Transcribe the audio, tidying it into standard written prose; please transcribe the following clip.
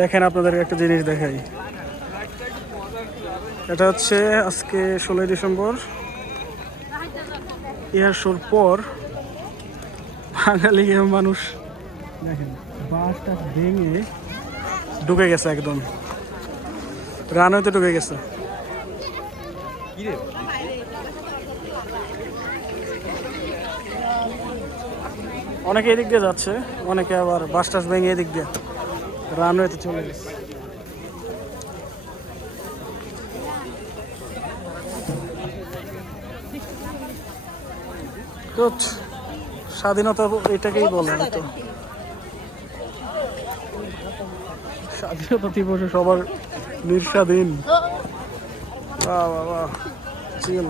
দেখেন আপনাদের একটা জিনিস দেখাই। এটা হচ্ছে আজকে 16ই ডিসেম্বর, ইয়ার শোর পর বাঙালি মানুষ দেখেন বাসটা ভেঙে ঢুকে গেছে, একদম রানওয়েতে ঢুকে গেছে। অনেকে এদিক দিয়ে যাচ্ছে, অনেকে আবার বাস টাস ভেঙে এদিক দিয়ে রানওয়েতে চলে গেছে। তো স্বাধীনতা এটাকেই বলে হয়তো, স্বাধীনতা দিবসে সবার নির্স্বাধীন। বাহ বাহ বাহ, চিল।